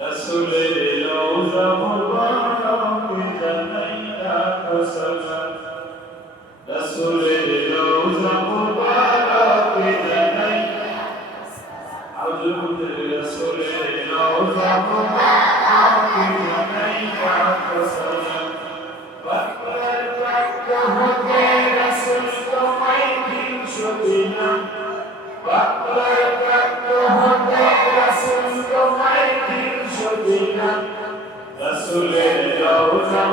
রসুলের রওজা মুবারক জানাইয়া সালাম রসুলের রওজা মুবারক জানাইয়া আউযু রসুলের রওজা মুবারক জানাইয়া সালাম রসুলের রওজা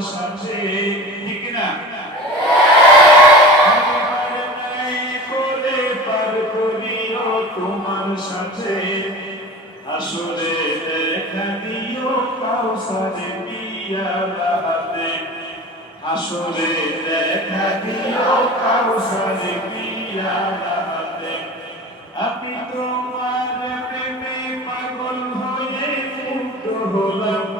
সাথে। ঠিক পিয়া তোমার প্রেমে পাগল হয়ে মুক্ত হলাম।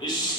Isso.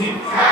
สิบห้า